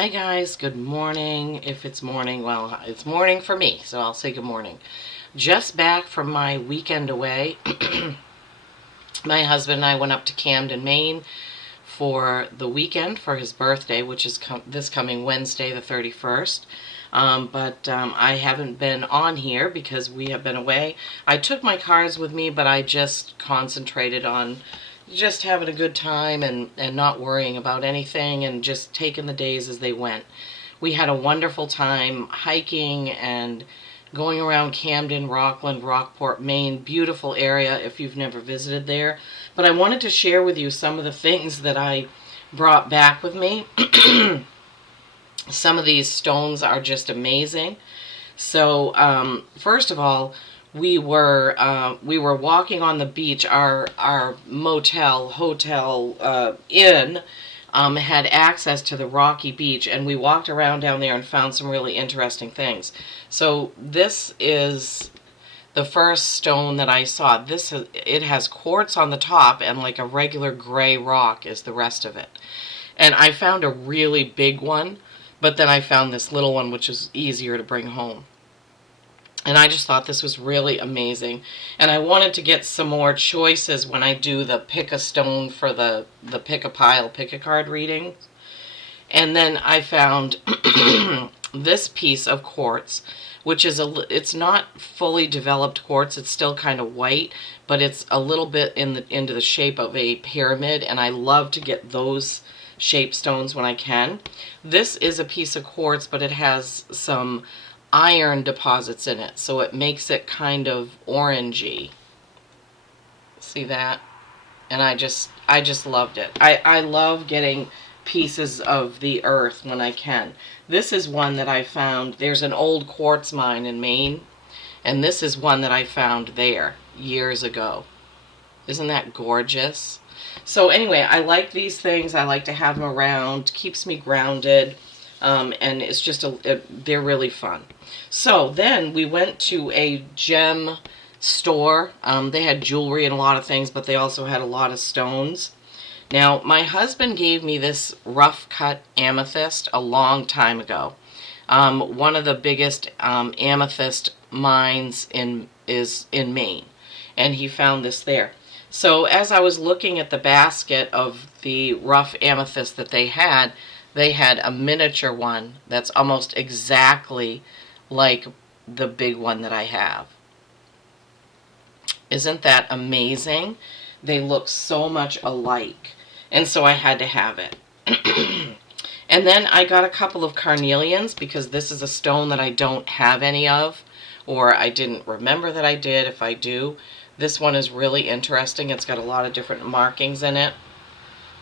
Hi guys, good morning. If it's morning, well, it's morning for me, so I'll say good morning. Just back from my weekend away. My husband and I went up to Camden, Maine for the weekend for his birthday, which is this coming Wednesday, the 31st. But I haven't been on here because we have been away. I took my cars with me, but I just concentrated on just having a good time and not worrying about anything and just taking the days as they went. We had a wonderful time hiking and going around Camden, Rockland, Rockport, Maine. Beautiful area if you've never visited there. But I wanted to share with you some of the things that I brought back with me. Some of these stones are just amazing. So first of all, we were walking on the beach. Our hotel inn had access to the rocky beach, and we walked around down there and found some really interesting things. So this is the first stone that I saw. It has quartz on the top and like a regular gray rock is the rest of it. And I found a really big one, but then I found this little one which is easier to bring home. And I just thought this was really amazing. And I wanted to get some more choices when I do the pick a stone for the pick a pile, pick a card reading. And then I found this piece of quartz, which is it's not fully developed quartz. It's still kind of white, but it's a little bit into the shape of a pyramid. And I love to get those shape stones when I can. This is a piece of quartz, but it has some iron deposits in it, so it makes it kind of orangey. See that? And I just loved it. I love getting pieces of the earth when I can. This is one that I found. There's an old quartz mine in Maine, and this is one that I found there years ago. Isn't that gorgeous? So anyway, I like these things. I like to have them around. Keeps me grounded. And it's just they're really fun. So then we went to a gem store. They had jewelry and a lot of things, but they also had a lot of stones. Now, my husband gave me this rough cut amethyst a long time ago. One of the biggest amethyst mines is in Maine, and he found this there. So as I was looking at the basket of the rough amethyst that they had a miniature one that's almost exactly like the big one that I have. Isn't that amazing? They look so much alike. And so I had to have it. And then I got a couple of carnelians because this is a stone that I don't have any of, or I didn't remember that I did. If I do, this one is really interesting. It's got a lot of different markings in it.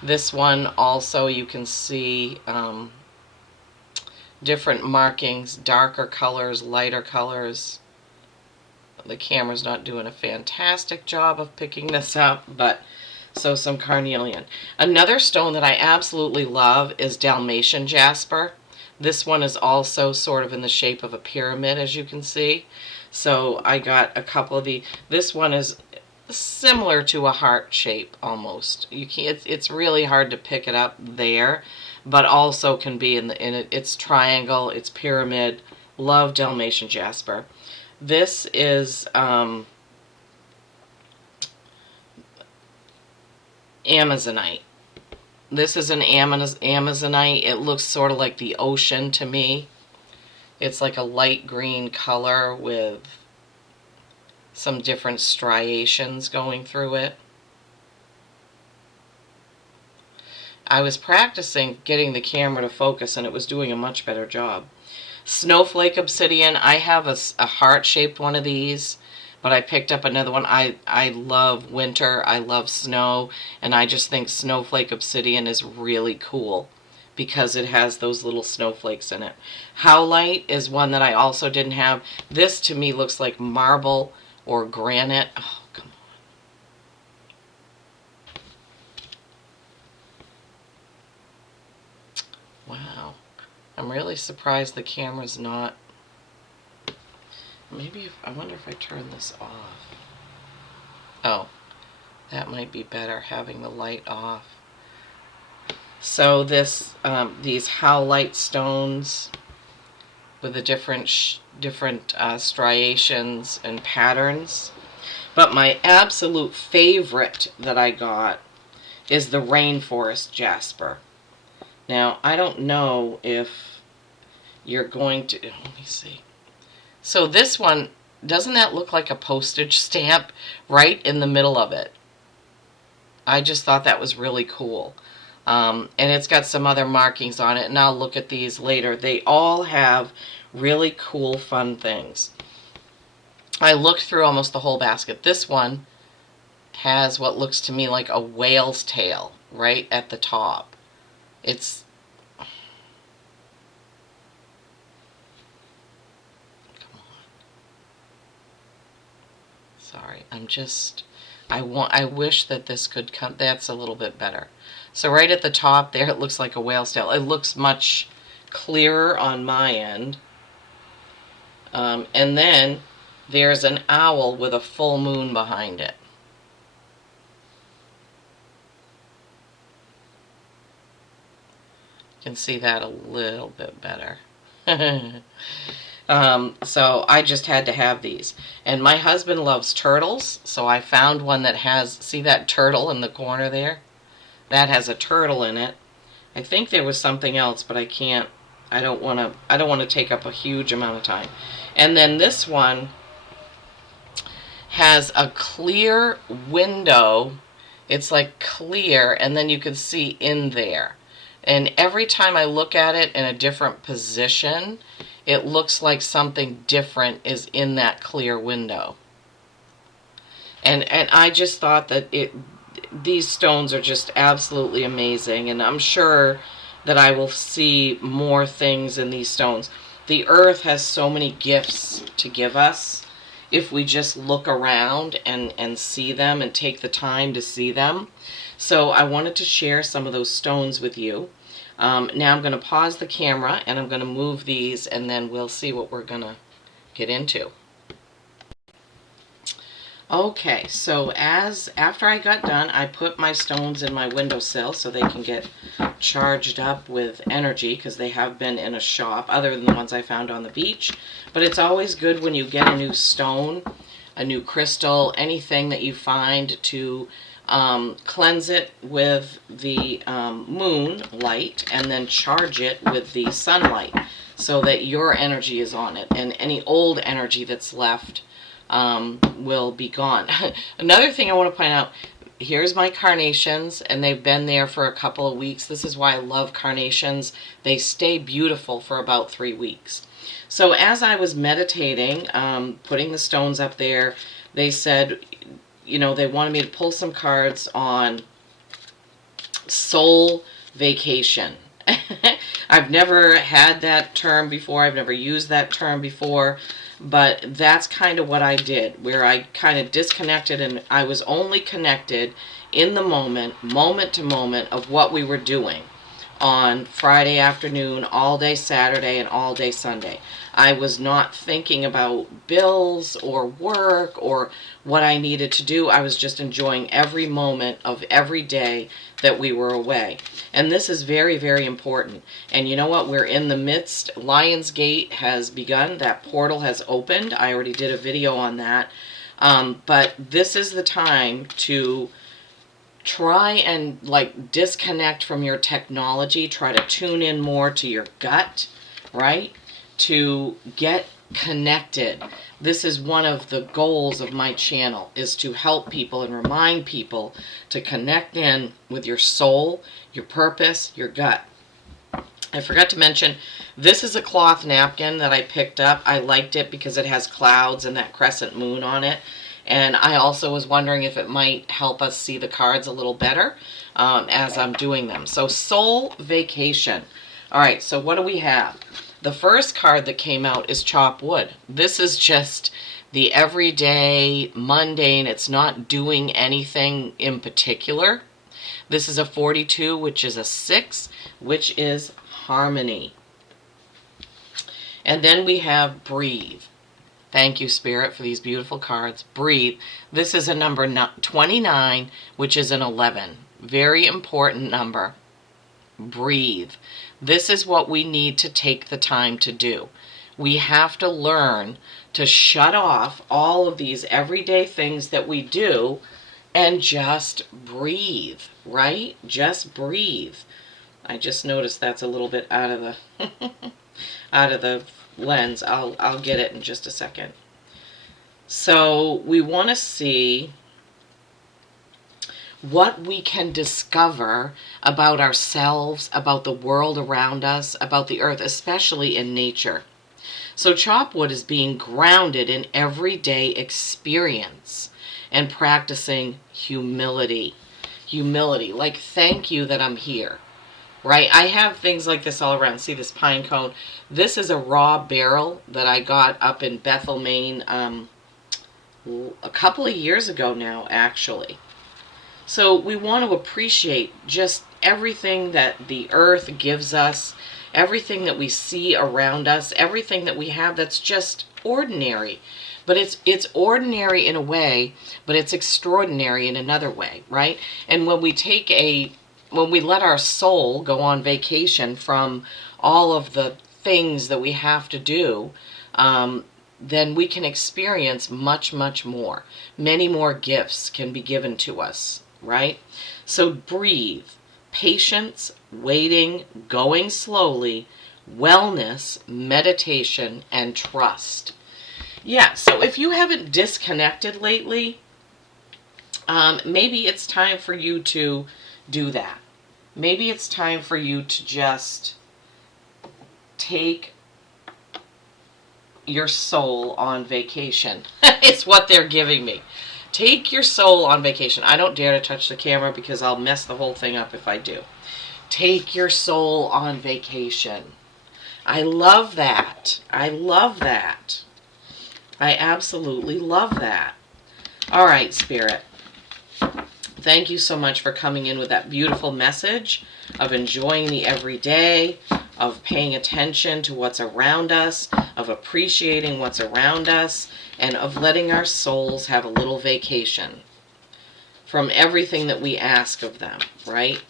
This one also, you can see different markings, darker colors, lighter colors. The camera's not doing a fantastic job of picking this up, but so some carnelian. Another stone that I absolutely love is Dalmatian jasper. This one is also sort of in the shape of a pyramid, as you can see. So I got a couple of this one is similar to a heart shape almost. You can't, it's really hard to pick it up there, but also can be in it's triangle, it's pyramid. Love Dalmatian jasper. This is Amazonite. This is an Amazonite. It looks sort of like the ocean to me. It's like a light green color with some different striations going through it. I was practicing getting the camera to focus and it was doing a much better job. Snowflake obsidian. I have a heart-shaped one of these, but I picked up another one. I love winter. I love snow, and I just think snowflake obsidian is really cool because it has those little snowflakes in it. Howlite is one that I also didn't have. This to me looks like marble or granite. Oh, come on. Wow. I'm really surprised the camera's not. Maybe I wonder if I turn this off. Oh, that might be better, having the light off. So these howlite stones with the different striations and patterns. But my absolute favorite that I got is the rainforest jasper. Now, I don't know if you're going to, let me see. So this one, doesn't that look like a postage stamp right in the middle of it? I just thought that was really cool. And it's got some other markings on it, and I'll look at these later. They all have really cool, fun things. I looked through almost the whole basket. This one has what looks to me like a whale's tail right at the top. It's, come on. Sorry, I wish that this could come, that's a little bit better. So right at the top there, it looks like a whale's tail. It looks much clearer on my end. And then there's an owl with a full moon behind it. You can see that a little bit better. So I just had to have these. And my husband loves turtles, so I found one that has, see that turtle in the corner there? That has a turtle in it. I think there was something else, but I can't, I don't want to take up a huge amount of time. And then this one has a clear window. It's like clear, and then you can see in there. And every time I look at it in a different position, it looks like something different is in that clear window. And I just thought that these stones are just absolutely amazing, and I'm sure that I will see more things in these stones. The earth has so many gifts to give us if we just look around and see them and take the time to see them. So I wanted to share some of those stones with you. Now I'm going to pause the camera and I'm going to move these, and then we'll see what we're going to get into. Okay, so after I got done, I put my stones in my windowsill so they can get charged up with energy, because they have been in a shop other than the ones I found on the beach. But it's always good when you get a new stone, a new crystal, anything that you find, to cleanse it with the moon light and then charge it with the sunlight so that your energy is on it, and any old energy that's left will be gone. Another thing I want to point out, here's my carnations, and they've been there for a couple of weeks. This is why I love carnations. They stay beautiful for about 3 weeks. So as I was meditating, putting the stones up there, they said, you know, they wanted me to pull some cards on soul vacation. I've never had that term before. I've never used that term before. But that's kind of what I did, where I kind of disconnected, and I was only connected in the moment to moment of what we were doing on Friday afternoon, all day Saturday, and all day Sunday. I was not thinking about bills or work or what I needed to do. I was just enjoying every moment of every day that we were away. And this is very, very important. And you know what? We're in the midst. Lionsgate has begun. That portal has opened. I already did a video on that. But this is the time to try and like disconnect from your technology. Try to tune in more to your gut, right? To get connected. This is one of the goals of my channel, is to help people and remind people to connect in with your soul, your purpose, your gut. I forgot to mention, this is a cloth napkin that I picked up. I liked it because it has clouds and that crescent moon on it. And I also was wondering if it might help us see the cards a little better as I'm doing them. So soul vacation. All right, so what do we have? The first card that came out is chop wood. This is just the everyday, mundane. It's not doing anything in particular. This is a 42, which is a 6, which is harmony. And then we have breathe. Thank you, Spirit, for these beautiful cards. Breathe. This is a number 29, which is an 11. Very important number. breathe. This is what we need to take the time to do. We have to learn to shut off all of these everyday things that we do and just breathe, right? Just breathe. I just noticed that's a little bit out of the out of the lens. I'll get it in just a second. So we want to see what we can discover about ourselves, about the world around us, about the earth, especially in nature. So chop wood is being grounded in everyday experience and practicing humility. Humility, like thank you that I'm here, right? I have things like this all around. See this pine cone? This is a raw barrel that I got up in Bethel, Maine, a couple of years ago now, actually. So we want to appreciate just everything that the earth gives us, everything that we see around us, everything that we have that's just ordinary. But it's ordinary in a way, but it's extraordinary in another way, right? And when we let our soul go on vacation from all of the things that we have to do, then we can experience much, much more. Many more gifts can be given to us, right? So breathe, patience, waiting, going slowly, wellness, meditation, and trust. Yeah, so if you haven't disconnected lately, maybe it's time for you to do that. Maybe it's time for you to just take your soul on vacation. It's what they're giving me. Take your soul on vacation. I don't dare to touch the camera because I'll mess the whole thing up if I do. Take your soul on vacation. I love that. I love that. I absolutely love that. All right, Spirit. Thank you so much for coming in with that beautiful message of enjoying the everyday, of paying attention to what's around us, of appreciating what's around us, and of letting our souls have a little vacation from everything that we ask of them, right?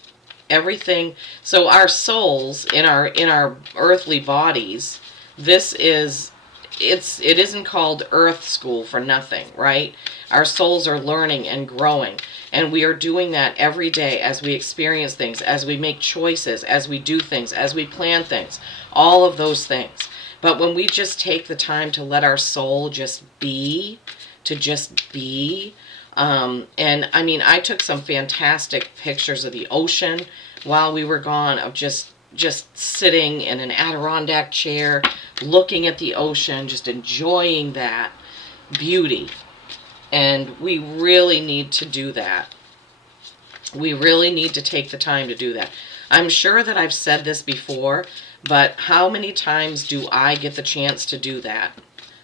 Everything. So our souls in our earthly bodies, it isn't called earth school for nothing, right? Our souls are learning and growing, and we are doing that every day as we experience things, as we make choices, as we do things, as we plan things, all of those things. But when we just take the time to let our soul just be, and I mean, I took some fantastic pictures of the ocean while we were gone, of just sitting in an Adirondack chair, looking at the ocean, just enjoying that beauty. And we really need to do that. We really need to take the time to do that. I'm sure that I've said this before, but how many times do I get the chance to do that?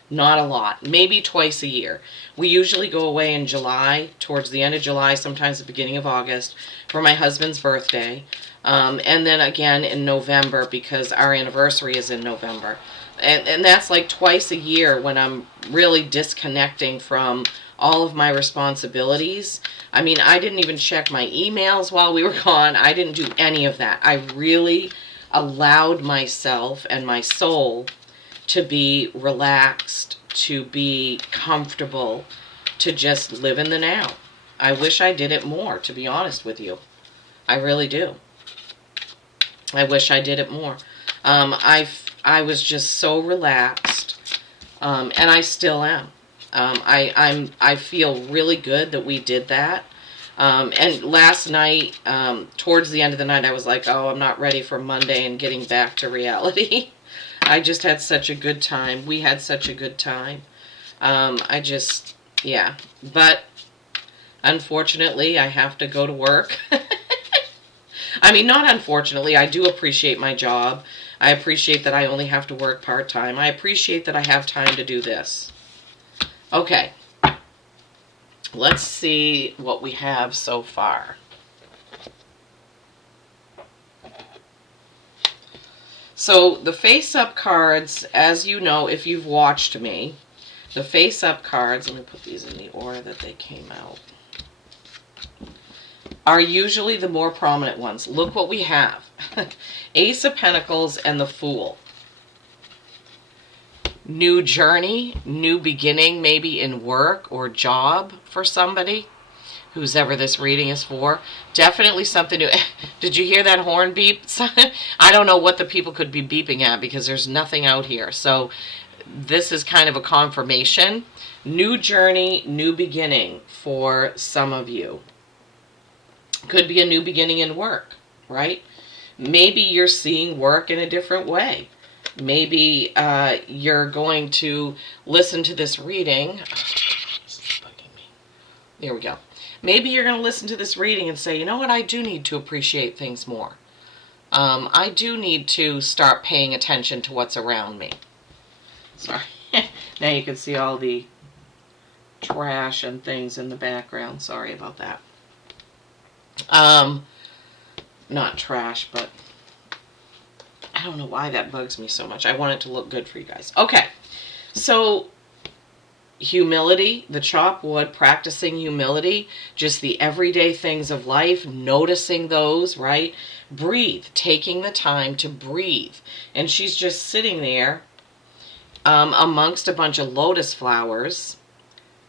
Not a lot. Maybe twice a year. We usually go away in July, towards the end of July, sometimes the beginning of August, for my husband's birthday. And then again in November, because our anniversary is in November. And that's like twice a year when I'm really disconnecting from all of my responsibilities. I mean, I didn't even check my emails while we were gone. I didn't do any of that. I really allowed myself and my soul to be relaxed, to be comfortable, to just live in the now. I wish I did it more, to be honest with you. I really do. I wish I did it more. I was just so relaxed, and I still am. I feel really good that we did that. And last night, towards the end of the night, I was like, oh, I'm not ready for Monday and getting back to reality. I just had such a good time. We had such a good time. Yeah. But unfortunately, I have to go to work. I mean, not unfortunately. I do appreciate my job. I appreciate that I only have to work part-time. I appreciate that I have time to do this. Okay. Let's see what we have so far. So the face-up cards, as you know, if you've watched me, the face-up cards, let me put these in the order that they came out, are usually the more prominent ones. Look what we have. Ace of Pentacles and the Fool. New journey, new beginning, maybe in work or job for somebody, who's ever this reading is for. Definitely something new. Did you hear that horn beep? I don't know what the people could be beeping at because there's nothing out here. So this is kind of a confirmation. New journey, new beginning for some of you. Could be a new beginning in work, right? Maybe you're seeing work in a different way. Maybe you're going to listen to this reading. There we go. Maybe you're going to listen to this reading and say, you know what, I do need to appreciate things more. I do need to start paying attention to what's around me. Sorry. Now you can see all the trash and things in the background. Sorry about that. Not trash, but I don't know why that bugs me so much. I want it to look good for you guys. Okay, so humility, the chop wood, practicing humility, just the everyday things of life, noticing those, right? Breathe, taking the time to breathe. And she's just sitting there amongst a bunch of lotus flowers.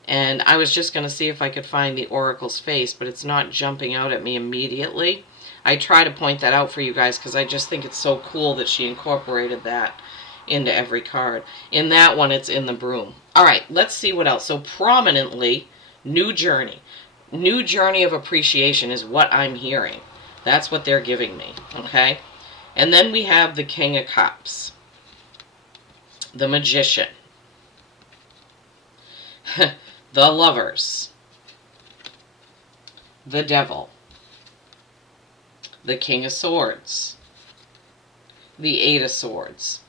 And I was just going to see if I could find the oracle's face, but it's not jumping out at me immediately. I try to point that out for you guys because I just think it's so cool that she incorporated that into every card. In that one, it's in the broom. All right, let's see what else. So prominently, new journey. New journey of appreciation is what I'm hearing. That's what they're giving me, okay? And then we have the King of Cups. The Magician. The Lovers. The Devil. The King of Swords. The Eight of Swords.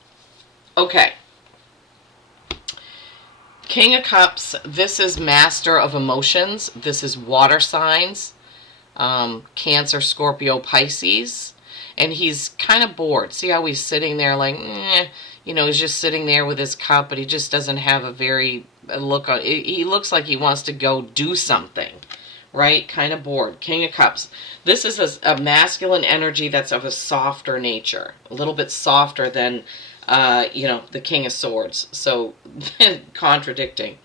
Okay. King of Cups, this is Master of Emotions. This is water signs. Cancer, Scorpio, Pisces. And he's kind of bored. See how he's sitting there like, you know, he's just sitting there with his cup, but he just doesn't have a very look on. He looks like he wants to go do something, right? Kind of bored. King of Cups. This is a masculine energy that's of a softer nature, a little bit softer than, you know, the King of Swords. So contradicting.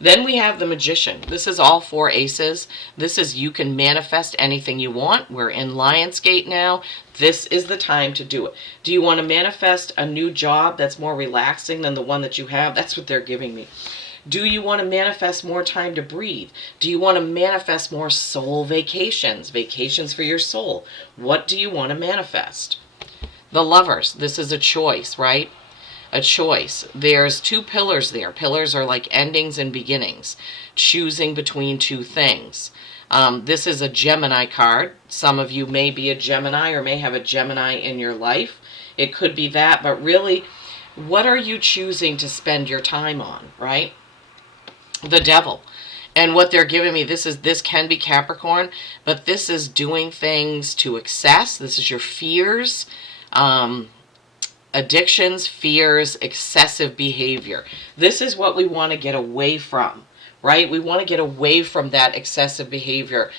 Then we have the Magician. This is all four aces. This is you can manifest anything you want. We're in Lionsgate now. This is the time to do it. Do you want to manifest a new job that's more relaxing than the one that you have? That's what they're giving me. Do you want to manifest more time to breathe? Do you want to manifest more soul vacations? Vacations for your soul. What do you want to manifest? The Lovers. This is a choice, right? A choice. There's two pillars there. Pillars are like endings and beginnings. Choosing between two things. This is a Gemini card. Some of you may be a Gemini or may have a Gemini in your life. It could be that, but really, what are you choosing to spend your time on, right? The Devil. And what they're giving me, this can be Capricorn, but this is doing things to excess. This is your fears, addictions, fears, excessive behavior. This is what we want to get away from, right? We want to get away from that excessive behavior.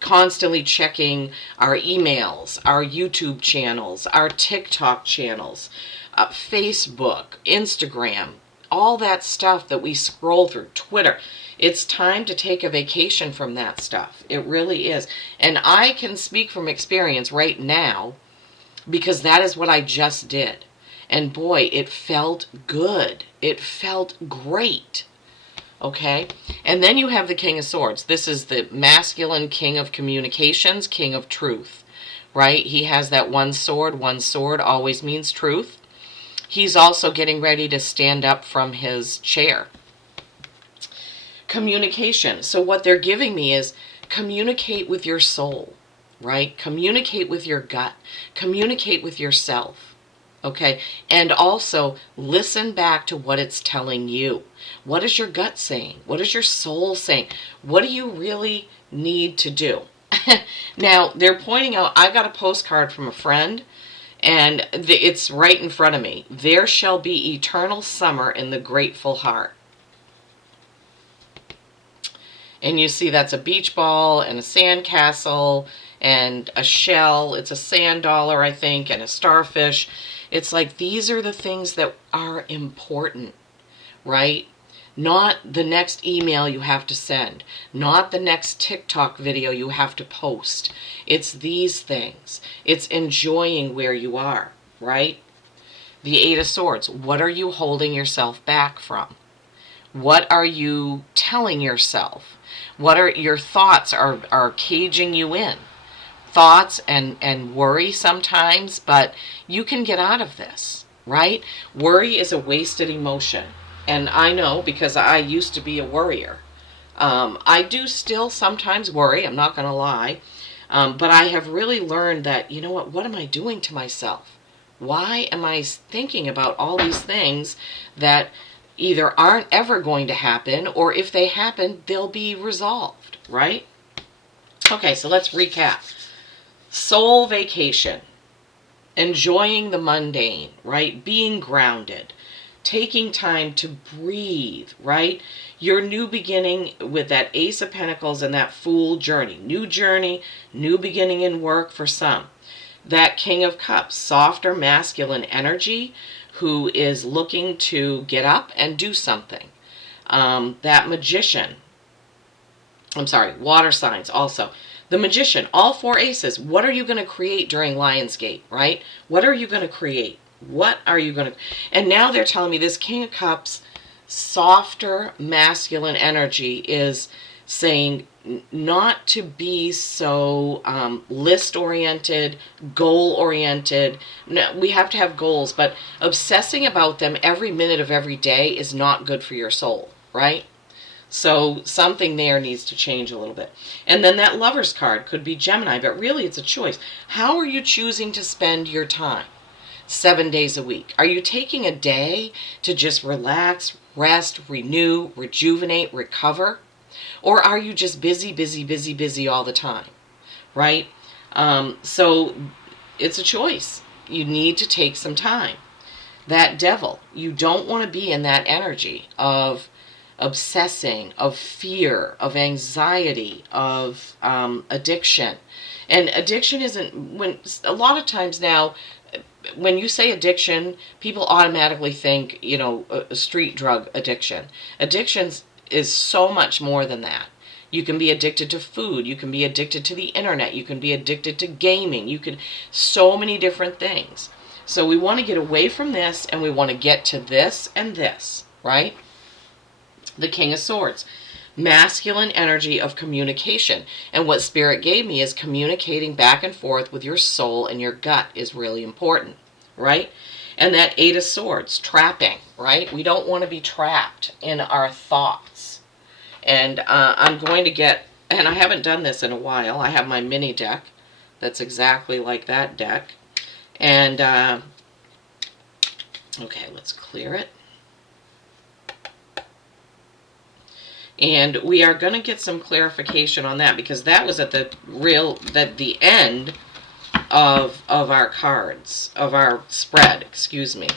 Constantly checking our emails, our YouTube channels, our TikTok channels, Facebook, Instagram, all that stuff that we scroll through, Twitter. It's time to take a vacation from that stuff. It really is. And I can speak from experience right now because that is what I just did. And boy, it felt good. It felt great. Okay? And then you have the King of Swords. This is the masculine king of communications, king of truth, right? He has that one sword. One sword always means truth. He's also getting ready to stand up from his chair. Communication. So what they're giving me is communicate with your soul, right? Communicate with your gut. Communicate with yourself. Okay? And also listen back to what it's telling you. What is your gut saying? What is your soul saying? What do you really need to do? Now, they're pointing out, I got a postcard from a friend, and it's right in front of me. There shall be eternal summer in the grateful heart. And you see that's a beach ball and a sand castle and a shell. It's a sand dollar, I think, and a starfish. It's like these are the things that are important, right? Not the next email you have to send, not the next TikTok video you have to post. It's these things. It's enjoying where you are, right? The Eight of Swords. What are you holding yourself back from? What are you telling yourself? What are your thoughts are caging you in? Thoughts and worry sometimes, but you can get out of this, right? Worry is a wasted emotion. And I know because I used to be a worrier. I do still sometimes worry, I'm not going to lie. But I have really learned that, you know what am I doing to myself? Why am I thinking about all these things that either aren't ever going to happen, or if they happen, they'll be resolved, right? Okay, so let's recap. Soul vacation. Enjoying the mundane, right? Being grounded. Taking time to breathe, right? Your new beginning with that Ace of Pentacles and that Fool journey, new beginning in work for some. That King of Cups, softer masculine energy who is looking to get up and do something. That Magician, water signs also. The Magician, all four aces. What are you going to create during Lionsgate, right? What are you going to create? What are you going to... And now they're telling me this King of Cups, softer masculine energy is saying not to be so list-oriented, goal-oriented. No, we have to have goals, but obsessing about them every minute of every day is not good for your soul, right? So something there needs to change a little bit. And then that Lover's card could be Gemini, but really it's a choice. How are you choosing to spend your time? 7 days a week. Are you taking a day to just relax, rest, renew, rejuvenate, recover? Or are you just busy, busy, busy, busy all the time, right? So it's a choice. You need to take some time. That Devil, you don't want to be in that energy of obsessing, of fear, of anxiety, of addiction. And addiction isn't, when a lot of times now, when you say addiction, people automatically think, a street drug addiction. Addiction is so much more than that. You can be addicted to food. You can be addicted to the internet. You can be addicted to gaming. So many different things. So we want to get away from this and we want to get to this and this, right? The King of Swords. Masculine energy of communication. And what Spirit gave me is communicating back and forth with your soul and your gut is really important, right? And that Eight of Swords, trapping, right? We don't want to be trapped in our thoughts. And I'm going to get, and I haven't done this in a while, I have my mini deck that's exactly like that deck. And, okay, let's clear it. And we are going to get some clarification on that because that was at the end of our cards, of our spread, excuse me.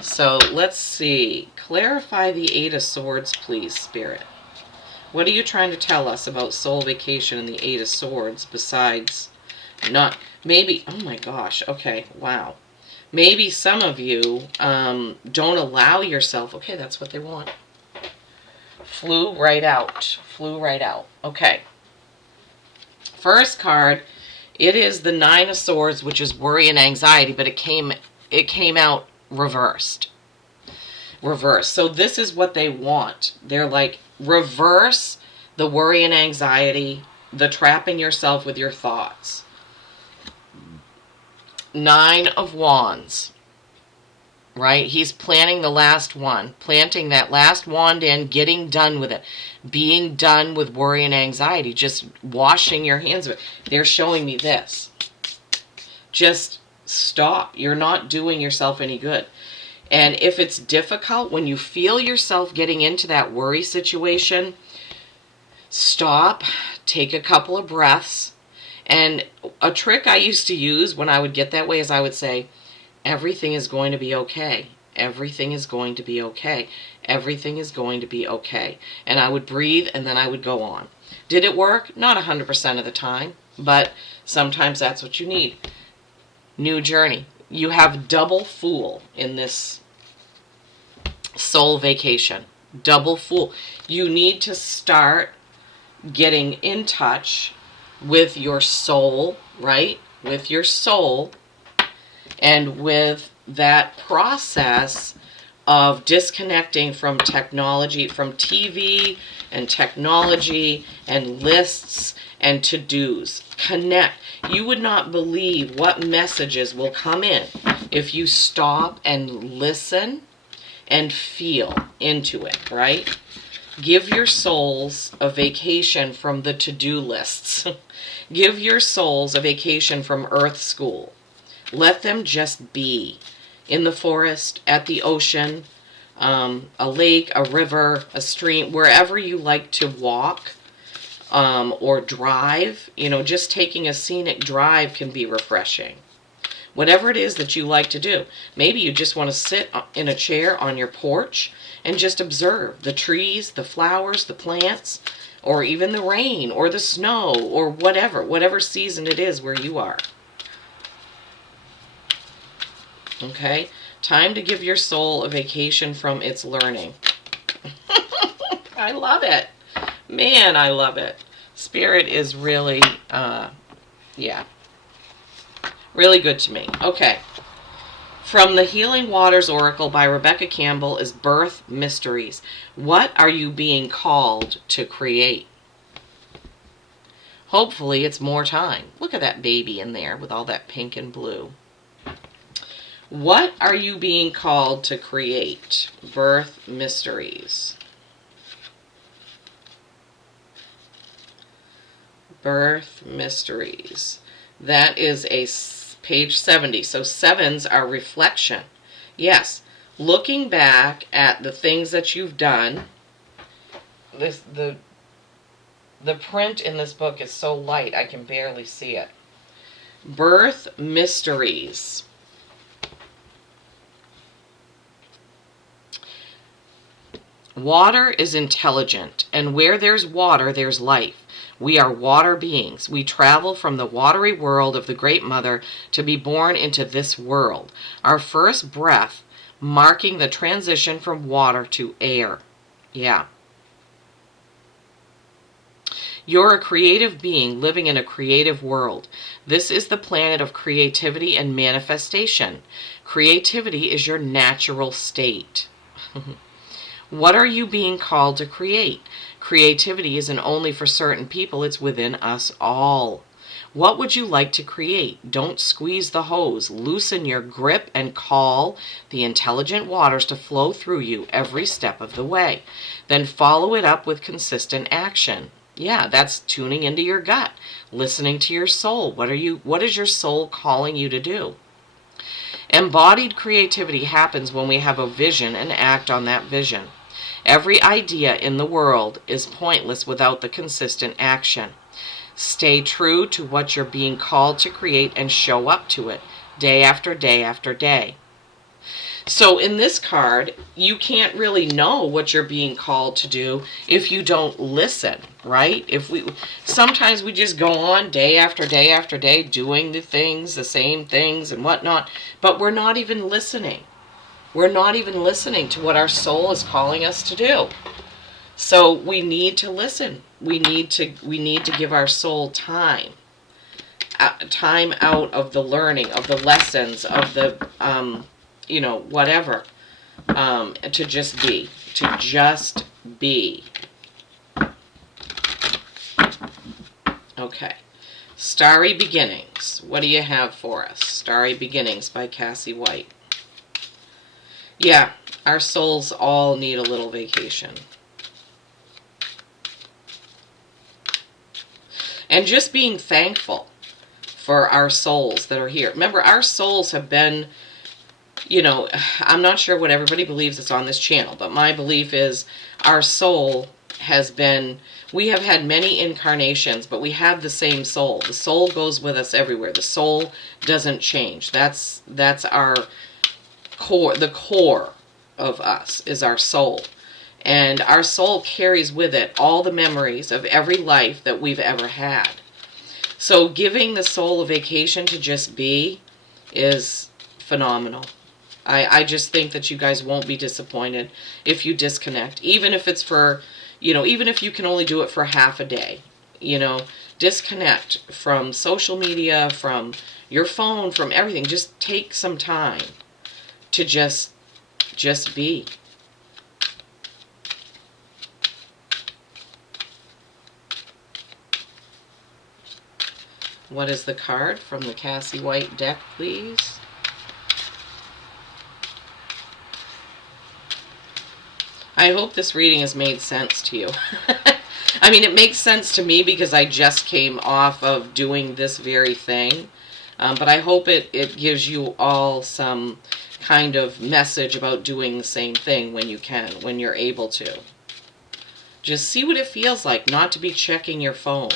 So let's see. Clarify the Eight of Swords, please, Spirit. What are you trying to tell us about soul vacation and the Eight of Swords besides not, maybe, oh my gosh, okay, wow. Maybe some of you don't allow yourself, okay, that's what they want. Flew right out. Okay. First card, it is the Nine of Swords, which is worry and anxiety, but it came out reversed. So this is what they want. They're like, reverse the worry and anxiety, the trapping yourself with your thoughts. Nine of Wands. Right? He's planting the last one, planting that last wand in, getting done with it, being done with worry and anxiety, just washing your hands of it. They're showing me this. Just stop. You're not doing yourself any good. And if it's difficult, when you feel yourself getting into that worry situation, stop, take a couple of breaths. And a trick I used to use when I would get that way is I would say, everything is going to be okay. Everything is going to be okay. Everything is going to be okay. And I would breathe and then I would go on. Did it work? Not 100% of the time, but sometimes that's what you need. New journey. You have double fool in this soul vacation. Double fool. You need to start getting in touch with your soul, right? With your soul, and with that process of disconnecting from technology, from TV and technology and lists and to-dos. Connect. You would not believe what messages will come in if you stop and listen and feel into it, right? Give your souls a vacation from the to-do lists. Give your souls a vacation from Earth School. Let them just be in the forest, at the ocean, a lake, a river, a stream, wherever you like to walk or drive. Just taking a scenic drive can be refreshing. Whatever it is that you like to do. Maybe you just want to sit in a chair on your porch and just observe the trees, the flowers, the plants, or even the rain or the snow or whatever season it is where you are. Okay? Time to give your soul a vacation from its learning. I love it. Man, I love it. Spirit is really, really good to me. Okay. From the Healing Waters Oracle by Rebecca Campbell is Birth Mysteries. What are you being called to create? Hopefully it's more time. Look at that baby in there with all that pink and blue. What are you being called to create? Birth Mysteries. Birth Mysteries. That is a page 70. So 7s are reflection. Yes, looking back at the things that you've done. The print in this book is so light I can barely see it. Birth Mysteries. Water is intelligent, and where there's water, there's life. We are water beings. We travel from the watery world of the Great Mother to be born into this world. Our first breath marking the transition from water to air. Yeah. You're a creative being living in a creative world. This is the planet of creativity and manifestation. Creativity is your natural state. What are you being called to create? Creativity isn't only for certain people, it's within us all. What would you like to create? Don't squeeze the hose. Loosen your grip and call the intelligent waters to flow through you every step of the way. Then follow it up with consistent action. Yeah, that's tuning into your gut, listening to your soul. What is your soul calling you to do? Embodied creativity happens when we have a vision and act on that vision. Every idea in the world is pointless without the consistent action. Stay true to what you're being called to create and show up to it day after day after day. So in this card, you can't really know what you're being called to do if you don't listen, right? Sometimes we just go on day after day after day doing the same things and whatnot, but we're not even listening. We're not even listening to what our soul is calling us to do. So we need to listen. We need to give our soul time out of the learning, of the lessons, of the whatever, to just be. Okay. Starry Beginnings. What do you have for us? Starry Beginnings by Cassie White. Yeah, our souls all need a little vacation. And just being thankful for our souls that are here. Remember, our souls have been, I'm not sure what everybody believes is on this channel, but my belief is our soul has been, we have had many incarnations, but we have the same soul. The soul goes with us everywhere. The soul doesn't change. That's our core. The core of us is our soul. And our soul carries with it all the memories of every life that we've ever had. So giving the soul a vacation to just be is phenomenal. I just think that you guys won't be disappointed if you disconnect. Even if it's for, even if you can only do it for half a day. Disconnect from social media, from your phone, from everything. Just take some time to just be. What is the card from the Cassie White deck, please? I hope this reading has made sense to you. I mean, it makes sense to me because I just came off of doing this very thing. But I hope it gives you all some kind of message about doing the same thing when you can, when you're able to. Just see what it feels like not to be checking your phone,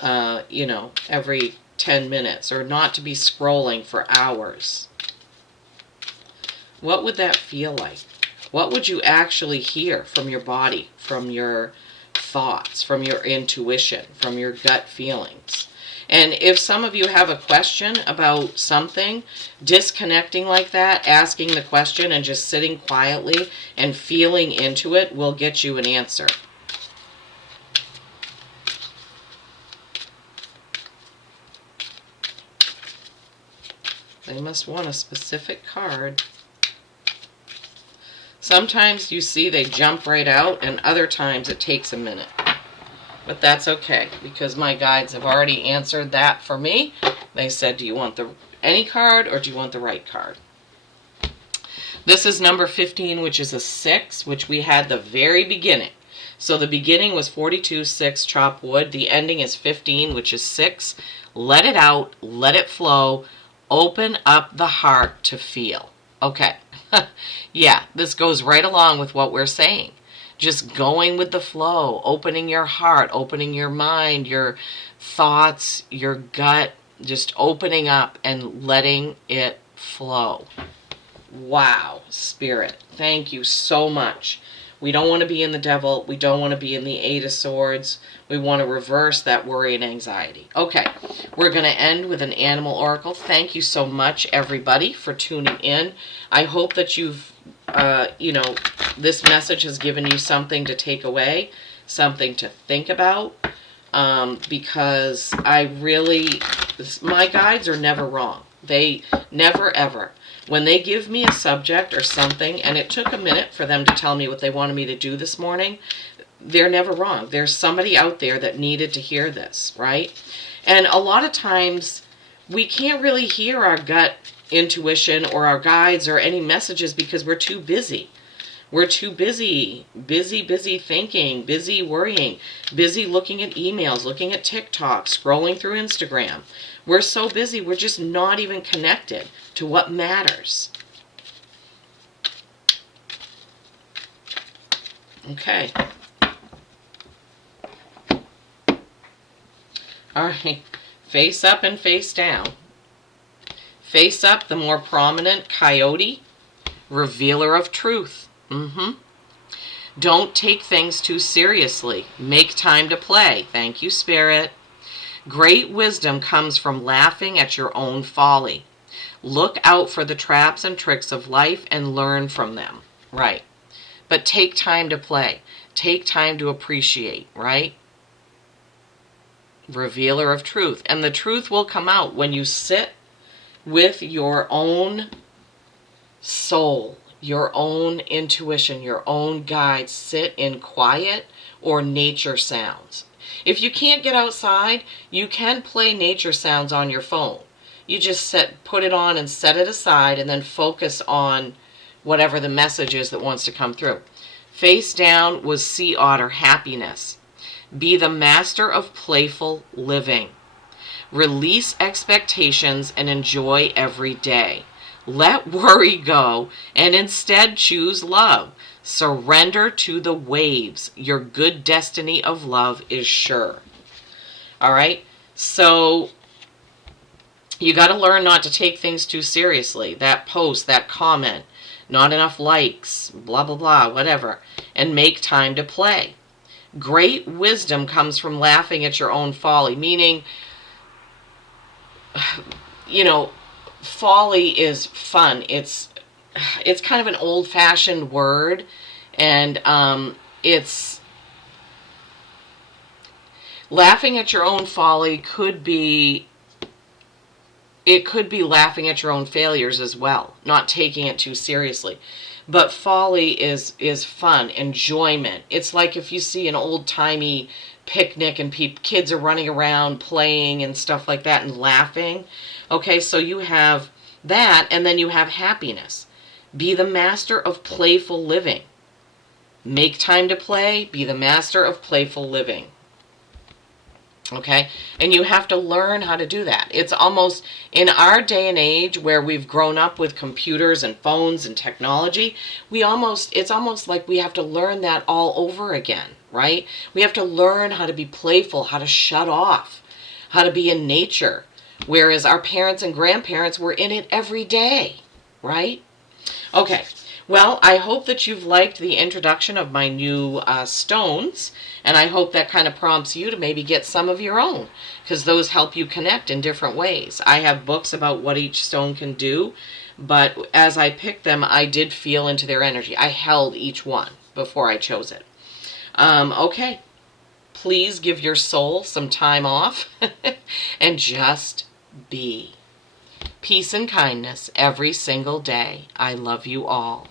every 10 minutes, or not to be scrolling for hours. What would that feel like? What would you actually hear from your body, from your thoughts, from your intuition, from your gut feelings? And if some of you have a question about something, disconnecting like that, asking the question and just sitting quietly and feeling into it will get you an answer. They must want a specific card. Sometimes you see they jump right out, and other times it takes a minute. But that's okay, because my guides have already answered that for me. They said, do you want any card, or do you want the right card? This is number 15, which is a 6, which we had the very beginning. So the beginning was 42, 6, chop wood. The ending is 15, which is 6. Let it out. Let it flow. Open up the heart to feel. Okay. Yeah, this goes right along with what we're saying. Just going with the flow, opening your heart, opening your mind, your thoughts, your gut, just opening up and letting it flow. Wow, Spirit, thank you so much. We don't want to be in the devil. We don't want to be in the 8 of Swords. We want to reverse that worry and anxiety. Okay, we're going to end with an animal oracle. Thank you so much, everybody, for tuning in. I hope that you've, this message has given you something to take away, something to think about, because my guides are never wrong. They never, ever. When they give me a subject or something, and it took a minute for them to tell me what they wanted me to do this morning, they're never wrong. There's somebody out there that needed to hear this, right? And a lot of times, we can't really hear our gut intuition or our guides or any messages because we're too busy. We're too busy thinking, busy worrying, busy looking at emails, looking at TikTok, scrolling through Instagram. We're so busy, we're just not even connected to what matters. Okay. All right. Face up and face down. Face up, the more prominent coyote, revealer of truth. Don't take things too seriously. Make time to play. Thank you, Spirit. Great wisdom comes from laughing at your own folly. Look out for the traps and tricks of life and learn from them. Right. But take time to play. Take time to appreciate, right? Revealer of truth. And the truth will come out when you sit with your own soul, your own intuition, your own guide. Sit in quiet or nature sounds. If you can't get outside, you can play nature sounds on your phone. You just put it on and set it aside and then focus on whatever the message is that wants to come through. Face down was sea otter, happiness. Be the master of playful living. Release expectations and enjoy every day. Let worry go and instead choose love. Surrender to the waves. Your good destiny of love is sure. All right. So You got to learn not to take things too seriously. That post, that comment, not enough likes, blah, blah, blah, whatever. And make time to play. Great wisdom comes from laughing at your own folly, meaning, you know, folly is fun. It's kind of an old-fashioned word, and it's laughing at your own folly could be laughing at your own failures as well, not taking it too seriously. But folly is fun, enjoyment. It's like if you see an old-timey picnic and kids are running around playing and stuff like that and laughing. Okay, so you have that, and then you have happiness. Be the master of playful living. Make time to play. Be the master of playful living. Okay, and you have to learn how to do that. It's almost, in our day and age where we've grown up with computers and phones and technology, it's almost like we have to learn that all over again, right? We have to learn how to be playful, how to shut off, how to be in nature, whereas our parents and grandparents were in it every day, right? Okay, well, I hope that you've liked the introduction of my new stones, and I hope that kind of prompts you to maybe get some of your own, because those help you connect in different ways. I have books about what each stone can do, but as I picked them, I did feel into their energy. I held each one before I chose it. Okay, please give your soul some time off and just be. Peace and kindness every single day. I love you all.